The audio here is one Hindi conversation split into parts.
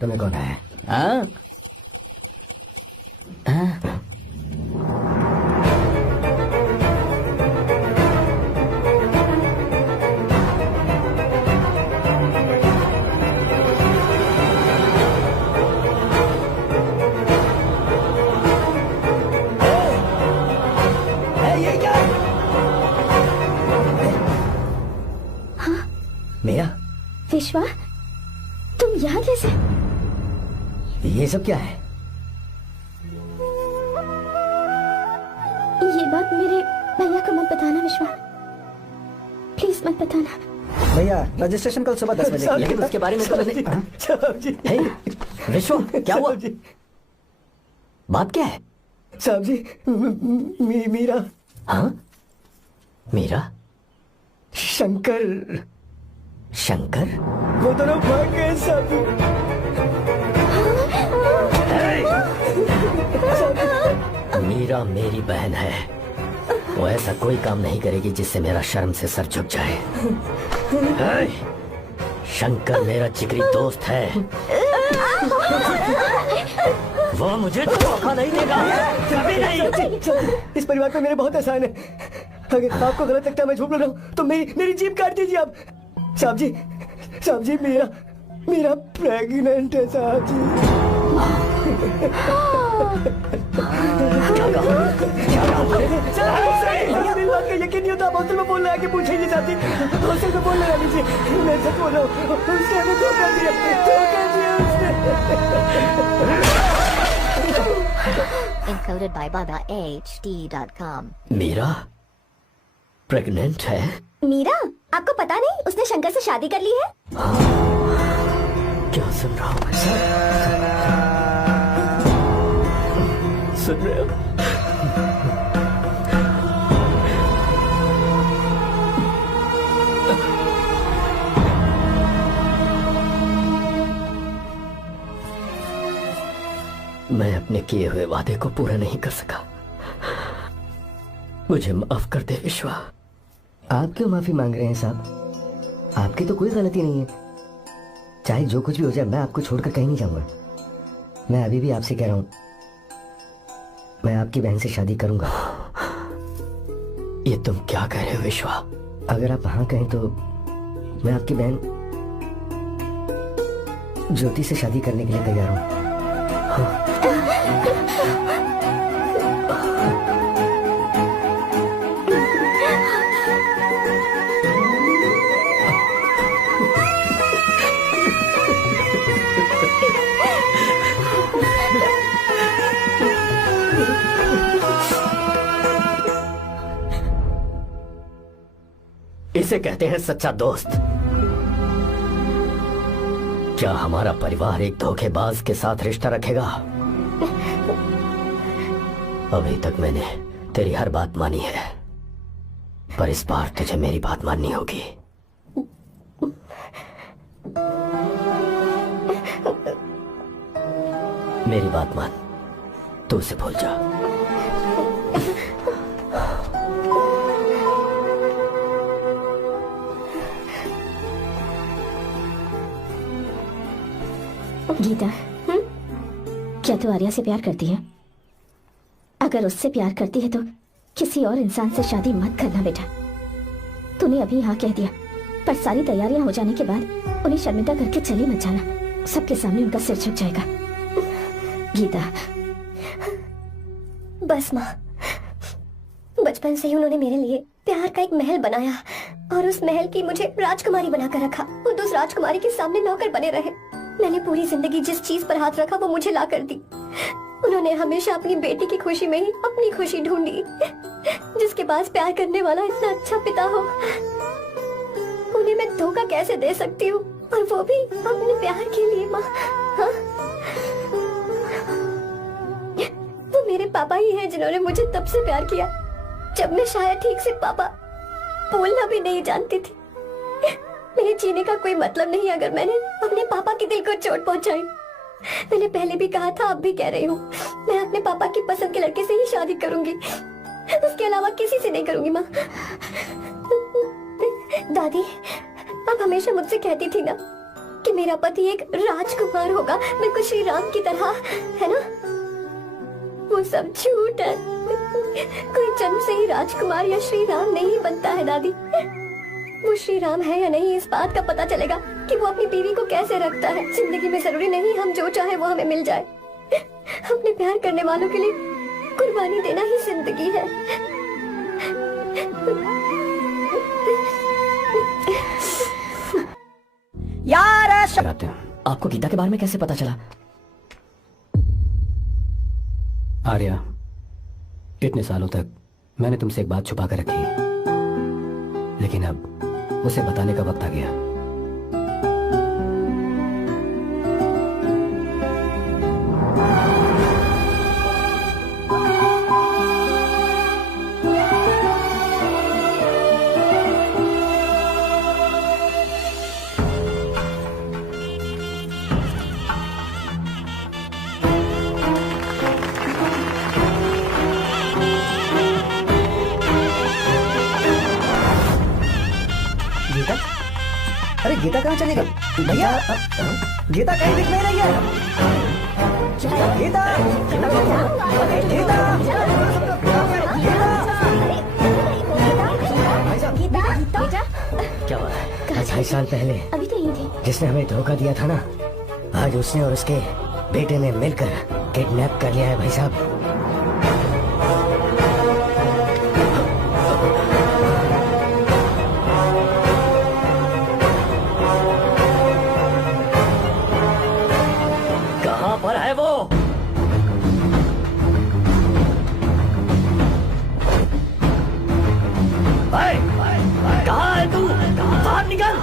तुम्हें कौन है? हाँ? हाँ? मेरा विश्वा, तुम यहाँ कैसे? ये सब क्या है? ये बात मेरे भैया को मत बताना विश्वा, प्लीज मत बताना। भैया रजिस्ट्रेशन कल सुबह 10 बजे। लेकिन उसके बारे में तो मैंने। हे, विश्व क्या हुआ? बात क्या है? साहब जी, मीरा। हाँ? मीरा? शंकर। शंकर? वो दोनों भाग गए साहब जी। मीरा मेरी बहन है, वो ऐसा कोई काम नहीं करेगी जिससे मेरा शर्म से सर झुक जाए। शंकर मेरा जिगरी दोस्त है, वो मुझे धोखा नहीं देगा, कभी नहीं। इस परिवार पे मेरे बहुत एहसान है। अगर आपको गलत लगता है मैं झूठ बोल रहा हूँ तो मेरी जीभ काट दीजिए आप। साहब जी मेरा प्रेग्नेंट है साहब जी। मेरी बात का यकीन नहीं होता। हॉस्टल में बोल रहा है कि पूछेंगे साहब जी, हॉस्टल में बोल रहा लीजिए। मैं सच बोल रहा हूँ, उसने हमें धोखा दिया उसने। Encoded by BabaHD.com. Meera pregnant है? मीरा, आपको पता नहीं उसने शंकर से शादी कर ली है? क्या सुन रहा हूँ? सुन रहे हो? मैं अपने किए हुए वादे को पूरा नहीं कर सका, मुझे माफ कर दे विश्वा। आप क्यों माफी मांग रहे हैं साहब? आपकी तो कोई गलती नहीं है। चाहे जो कुछ भी हो जाए मैं आपको छोड़कर कहीं नहीं जाऊंगा। मैं अभी भी आपसे कह रहा हूं, मैं आपकी बहन से शादी करूंगा। ये तुम क्या कह रहे हो विश्वा? अगर आप हाँ कहें तो मैं आपकी बहन ज्योति से शादी करने के लिए तैयार हूं। इसे कहते हैं सच्चा दोस्त। क्या हमारा परिवार एक धोखेबाज के साथ रिश्ता रखेगा? अभी तक मैंने तेरी हर बात मानी है, पर इस बार तुझे मेरी बात माननी होगी। मेरी बात मान, तू उसे भूल जा। गीता, क्या तू आर्या से प्यार करती है? अगर उससे प्यार करती है तो किसी और इंसान से शादी मत करना बेटा। तूने अभी हाँ कह दिया, पर सारी तैयारियां हो जाने के बाद उन्हें शर्मिंदा करके चली मत जाना। सबके सामने उनका सिर झुक जाएगा। गीता, बस माँ, बचपन से ही उन्होंने मेरे लिए प्यार का एक महल बनाया और उस महल की मुझे राजकुमारी बनाकर रखा। वो उस राजकुमारी के सामने नौकर बने रहे। मैंने पूरी जिंदगी जिस चीज पर हाथ रखा वो मुझे ला कर दी। उन्होंने हमेशा अपनी बेटी की खुशी में ही अपनी खुशी ढूंढी। जिसके पास प्यार करने वाला इतना अच्छा पिता हो, उन्हें मैं धोखा कैसे दे सकती हूँ, और वो भी अपने प्यार के लिए। माँ, हाँ? वो मेरे पापा ही हैं जिन्होंने मुझे तब से प्यार किया जब मैं शायद ठीक से पापा बोलना भी नहीं जानती थी। मेरे जीने का कोई मतलब नहीं अगर मैंने अपने पापा के दिल को चोट पहुंचाई। मैंने पहले भी कहा था, अब भी कह रही हूँ, मैं अपने पापा की पसंद के लड़के से ही शादी करूंगी, उसके अलावा किसी से नहीं करूंगी। माँ, दादी, आप हमेशा मुझसे कहती थी ना कि मेरा पति एक राजकुमार होगा, बिल्कुल श्री राम की तरह, है ना? वो सब झूठ है। कोई जन्म से ही राजकुमार या श्री राम नहीं बनता है दादी। वो श्री राम है या नहीं, इस बात का पता चलेगा कि वो अपनी बीवी को कैसे रखता है। जिंदगी में जरूरी नहीं हम जो चाहे वो हमें मिल जाए। अपने प्यार करने वालों के लिए कुर्बानी देना ही जिंदगी है। यार कराते हैं। आपको गीता के बारे में कैसे पता चला? आर्या, इतने सालों तक मैंने तुमसे एक बात छुपा कर रखी, लेकिन अब उसे बताने का वक्त आ गया। गीता? अरे गीता कहाँ चली गई? भैया, गीता कहीं दिख नहीं रही है। गीता, गीता, गीता। क्या बात है? 28 साल पहले अभी तो यही थी। जिसने हमें धोखा दिया था ना, आज उसने और उसके बेटे ने मिलकर किडनैप कर लिया है भाई साहब। कहाँ पर है वो? कहाँ है तू? बाहर निकल!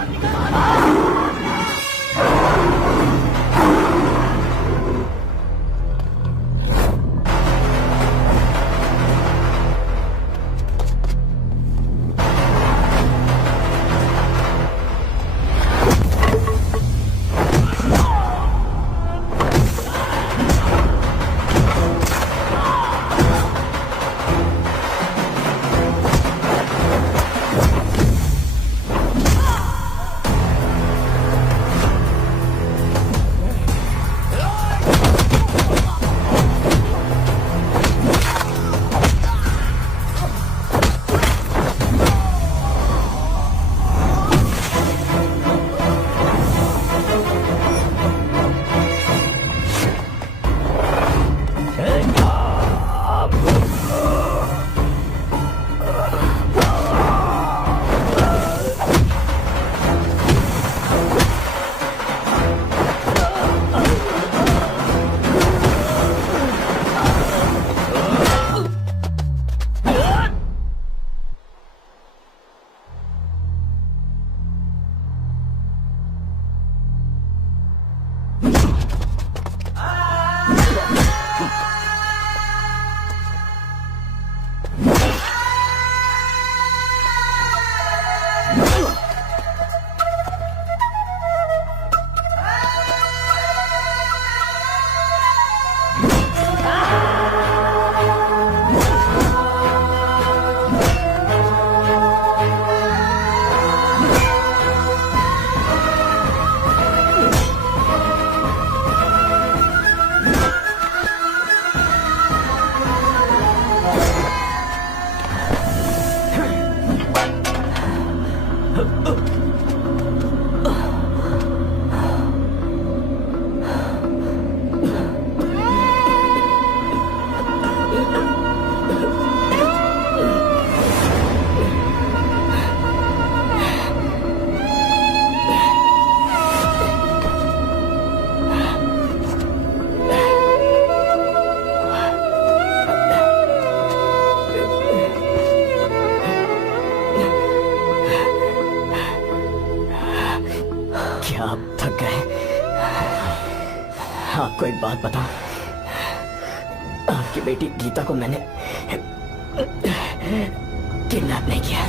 क्या आप थक गए? आपको एक बात बताऊं, आपकी बेटी गीता को मैंने किडनैप नहीं किया।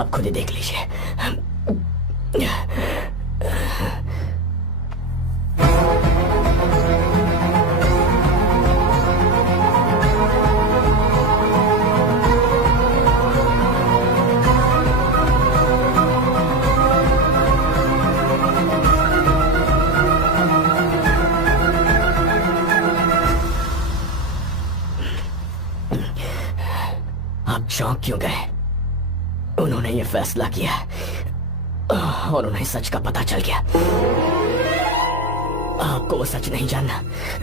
आप खुद ही देख लीजिए। चौंक क्यों गए? उन्होंने ये फैसला किया और उन्हें सच का पता चल गया। आपको वो सच नहीं जानना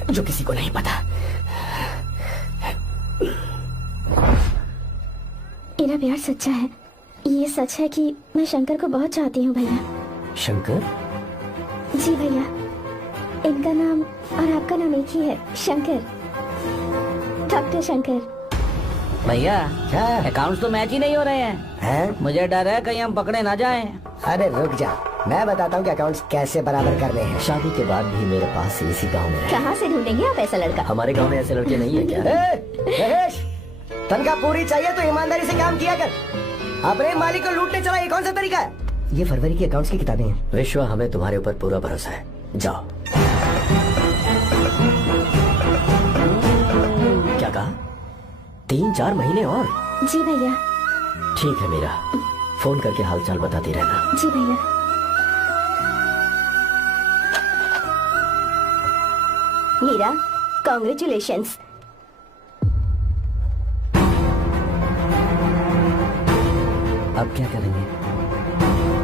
जो किसी को नहीं पता। मेरा प्यार सच्चा है। ये सच है कि मैं शंकर को बहुत चाहती हूँ भैया। शंकर? जी भैया, इनका नाम और आपका नाम एक ही है, शंकर, डॉक्टर शंकर। भैया क्या अकाउंट्स तो मैच ही नहीं हो रहे हैं। है? मुझे डर है कहीं हम पकड़े ना जाएं। अरे रुक जा, मैं बताता हूँ कि अकाउंट्स कैसे बराबर करने हैं। शादी के बाद भी मेरे पास इसी गांव में है। कहाँ से ढूंढेंगे आप ऐसा लड़का? हमारे गांव में ऐसे लड़के नहीं है क्या? महेश, तनख्वाह पूरी चाहिए तो ईमानदारी से काम किया कर। अपने मालिक को लूटने चला, ये कौन सा तरीका है? ये फरवरी की अकाउंट्स की किताबें हैं। विश्व, हमें तुम्हारे ऊपर पूरा भरोसा है। जाओ। क्या कहा? 3-4 महीने और? जी भैया। ठीक है मीरा, फोन करके हालचाल बताती रहना। जी भैया। मीरा, कॉन्ग्रेचुलेशंस। अब क्या करेंगे?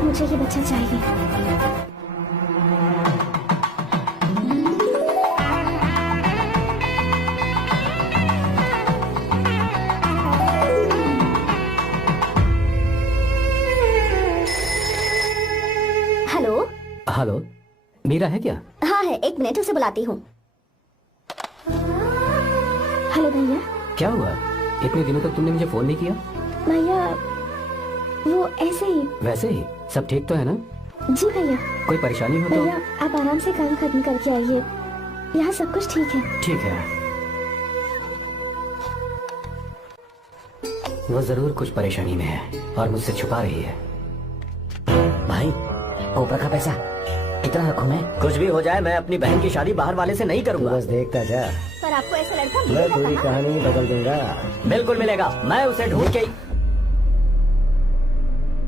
मुझे ये बच्चा चाहिए। हेलो। हेलो, मीरा है क्या? हाँ है, 1 मिनट, उसे बुलाती हूँ। हेलो भैया। क्या हुआ? इतने दिनों तक तुमने मुझे फोन नहीं किया? भैया वो ऐसे ही। वैसे ही सब ठीक तो है ना? जी भैया। कोई परेशानी हो तो? भैया आप आराम से काम खत्म करके आइए, यहाँ सब कुछ ठीक है। ठीक है। वो जरूर कुछ परेशानी में है और मुझसे छुपा रही है। भाई, ऊपर का पैसा कितना रखूं मैं? कुछ भी हो जाए, मैं अपनी बहन की शादी बाहर वाले से नहीं करूंगा। बस देखता जा, पर आपको ऐसा लड़का मैं मिलेगा पूरी कहाँ? कहानी बदल दूंगा। बिल्कुल मिलेगा, मैं उसे ढूंढ के।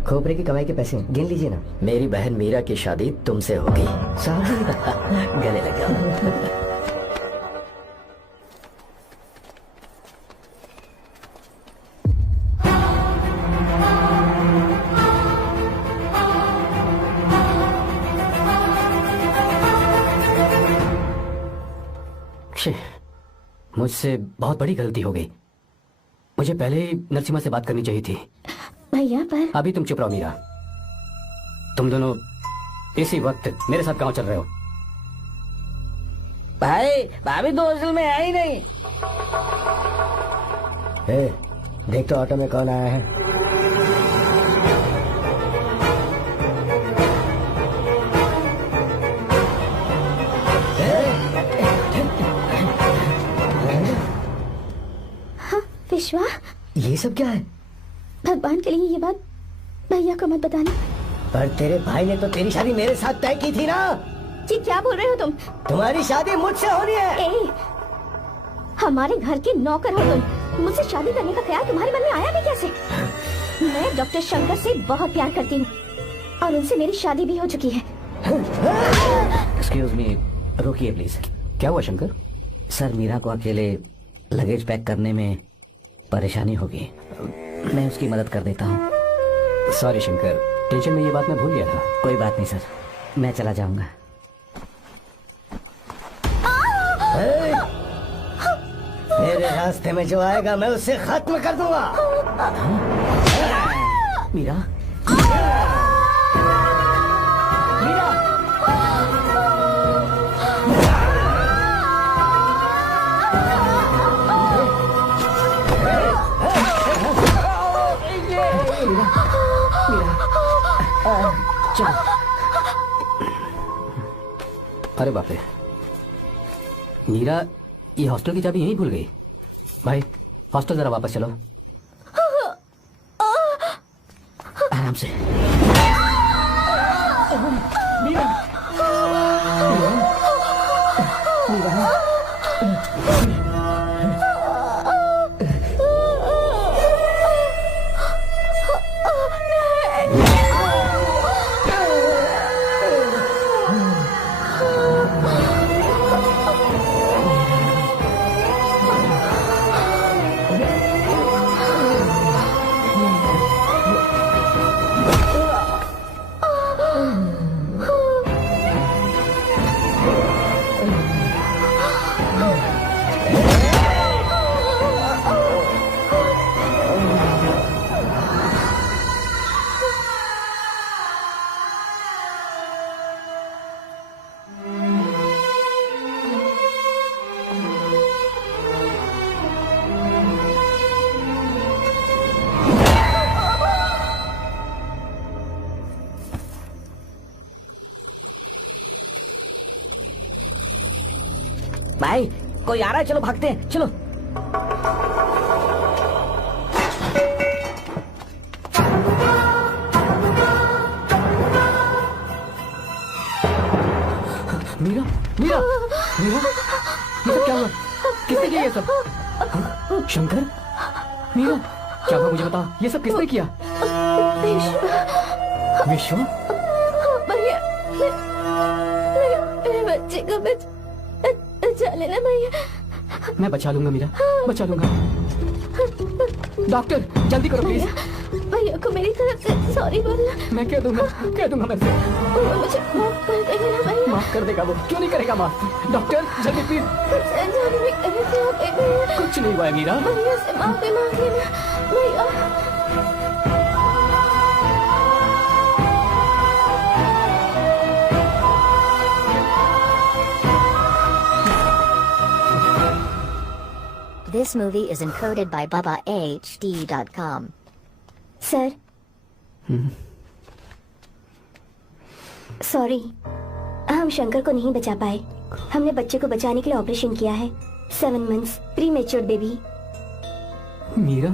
खोपरे की कमाई के पैसे गिन लीजिए ना। मेरी बहन मीरा की शादी तुमसे होगी। साहब गले लग जाओ। छी, मुझसे बहुत बड़ी गलती हो गई। मुझे पहले ही नरसिम्हा से बात करनी चाहिए थी। भैया पर अभी तुम चुप रहो मीरा। तुम दोनों इसी वक्त मेरे साथ गांव चल रहे हो। भाई भाभी तो हॉस्टल में है ही नहीं। ए, देख तो ऑटो में कौन आया है। विश्वा, ये सब क्या है? भगवान के लिए ये बात भैया को मत बताना। पर तेरे भाई ने तो तेरी शादी मेरे साथ तय की थी ना। जी क्या बोल रहे हो तुम? तुम्हारी शादी मुझसे होनी है। ए, हमारे घर के नौकर हो तुम, मुझसे शादी करने का ख्याल तुम्हारे मन में आया भी कैसे? मैं डॉक्टर शंकर से बहुत प्यार करती हूँ और उनसे मेरी शादी भी हो चुकी है। एक्सक्यूज मी, रुकिए प्लीज। क्या हुआ शंकर? सर, मीरा को अकेले लगेज पैक करने में परेशानी होगी, मैं उसकी मदद कर देता हूँ। सॉरी शंकर, टेंशन में ये बात मैं भूल गया था। कोई बात नहीं सर, मैं चला जाऊंगा। मेरे रास्ते में जो आएगा मैं उससे खत्म कर दूंगा। मीरा, अरे बाप रे, मीरा ये हॉस्टल की चाबी यहीं भूल गई। भाई हॉस्टल जरा वापस चलो। आराम से। भाई कोई आ रहा है, चलो भागते हैं, चलो। मीरा, मीरा, मीरा, ये सब क्या हुआ? किसने किया ये सब? हाँ? शंकर, मीरा, क्या हुआ मुझे बता, ये सब किसने किया? विश्व, भैया, मेरे बच्चे को बचा लेना भैया। मैं बचा लूंगा मीरा, बचा लूंगा। डॉक्टर जल्दी करो प्लीज। भैया को मेरी तरफ से सॉरी बोलना। मैं कह दूंगा मैं से। वो मुझे माफ कर देगा ना भैया? माफ कर देगा वो, क्यों नहीं करेगा माफ? डॉक्टर जल्दी प्लीज। कुछ अनजाने में करे थे आप भैया। कुछ नहीं हुआ है मीरा। भैया से माफी मांग लेना भैया। This movie is encoded by BubbaHD.com. Sir sorry, हम शंकर को नहीं बचा पाए। हमने बच्चे को बचाने के लिए ऑपरेशन किया है। 7 months pre matured baby. Meera,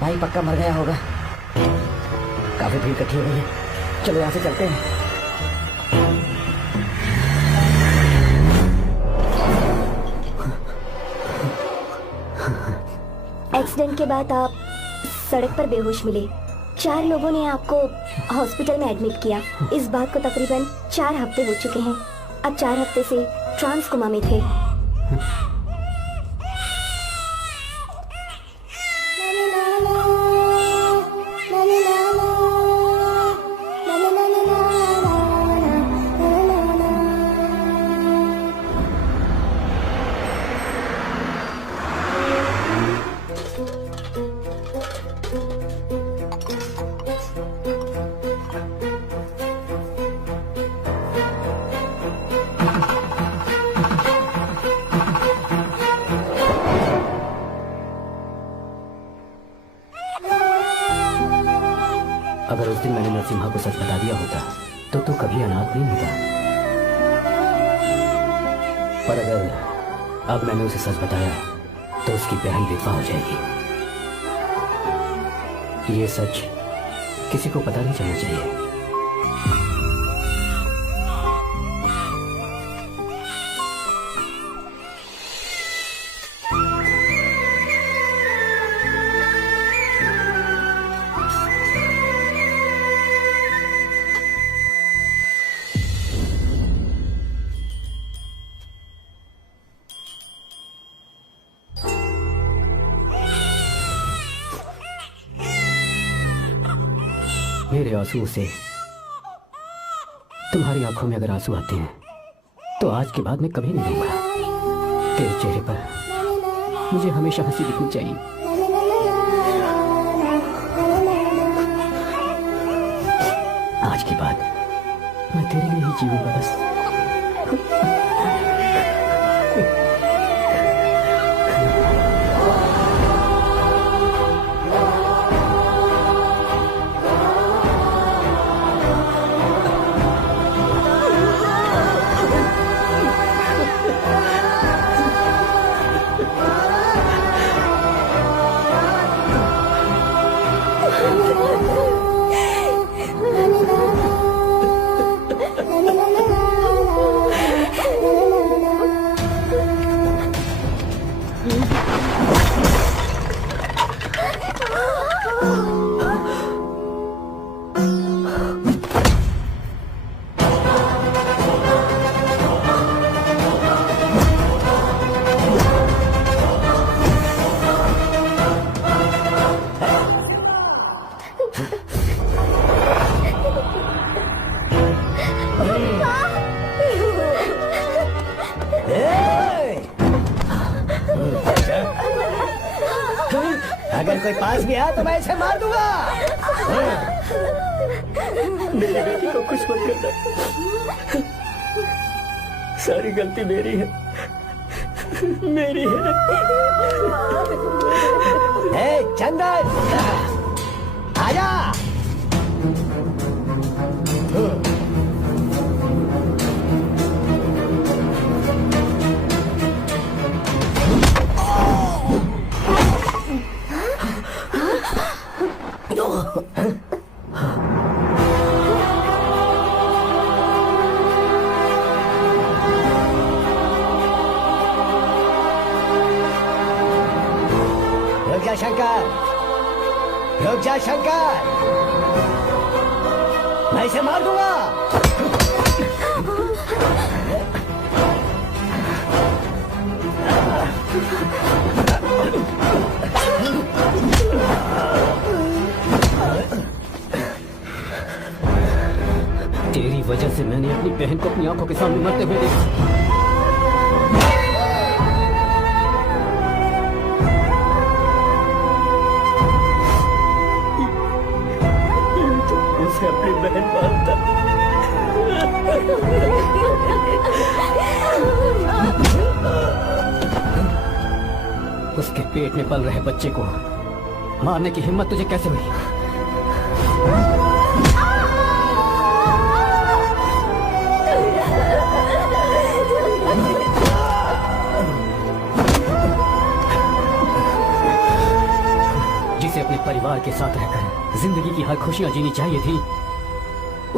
भाई पक्का मर गया होगा। काफी भीड़ इकट्ठी हो गई है, चलो यहाँ से चलते हैं। एक्सीडेंट के बाद आप सड़क पर बेहोश मिले। 4 लोगों ने आपको हॉस्पिटल में एडमिट किया। इस बात को तकरीबन 4 हफ्ते हो चुके हैं। अब 4 हफ्ते से ट्रांस कोमा में थे। अगर उस दिन मैंने नरसिम्हा को सच बता दिया होता तो तू कभी अनाथ नहीं होता। पर अगर अब मैंने उसे सच बताया तो उसकी प्यारी विधवा हो जाएगी। ये सच किसी को पता नहीं चलना चाहिए। मेरे आंसुओं से तुम्हारी आंखों में अगर आंसू आते हैं तो आज के बाद मैं कभी नहीं दूंगा। तेरे चेहरे पर मुझे हमेशा हंसी दिखनी चाहिए। आज के बाद मैं तेरे लिए ही जीऊंगा बस। अगर कोई पास भी आया तो मैं इसे मार दूंगा। मेरी बेटी को कुछ मत करना, सारी गलती मेरी है, मेरी है। ए, चंदन आजा। रुक जा शंकर, रुक जा शंकर, मैं इसे मार दूंगा। तेरी वजह से मैंने अपनी बहन को अपनी आंखों के सामने मरते हुए देखा। उसे अपनी बहन मानता। उसके पेट में पल रहे बच्चे को मारने की हिम्मत तुझे कैसे हुई? जिसे अपने परिवार के साथ रहकर जिंदगी की हर खुशियां जीनी चाहिए थी,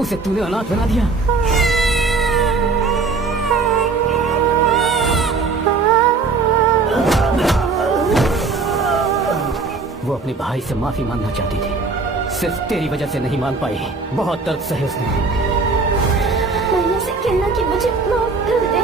उसे तूने अनाथ बना दिया। वो अपने भाई से माफी मांगना चाहती थी, सिर्फ तेरी वजह से नहीं मान पाई। बहुत दर्द सहे उसने। मैंने से कहना कि मुझे माफ कर दे।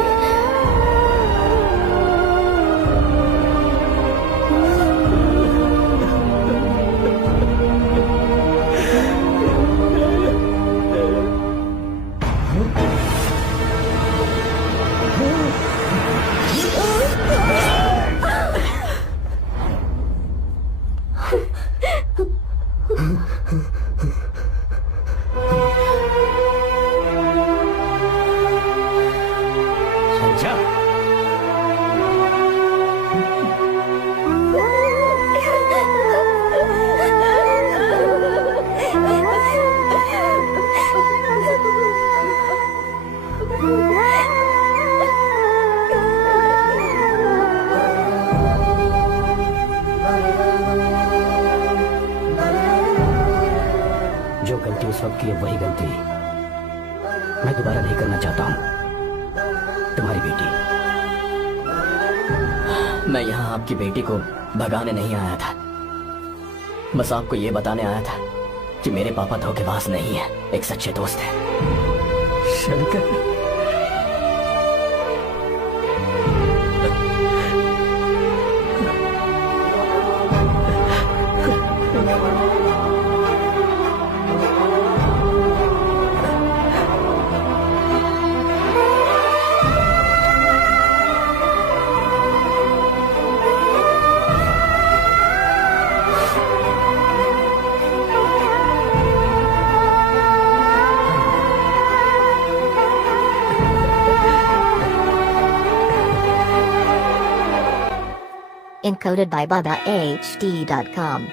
संजा, जो गलती उस वक्त की है वही गलती मैं दोबारा नहीं करना चाहता हूँ। तुम्हारी बेटी। मैं यहाँ आपकी बेटी को भगाने नहीं आया था, बस आपको ये बताने आया था कि मेरे पापा धोखेबाज नहीं है, एक सच्चे दोस्त है। Shankar, Encoded by BabaHD.com.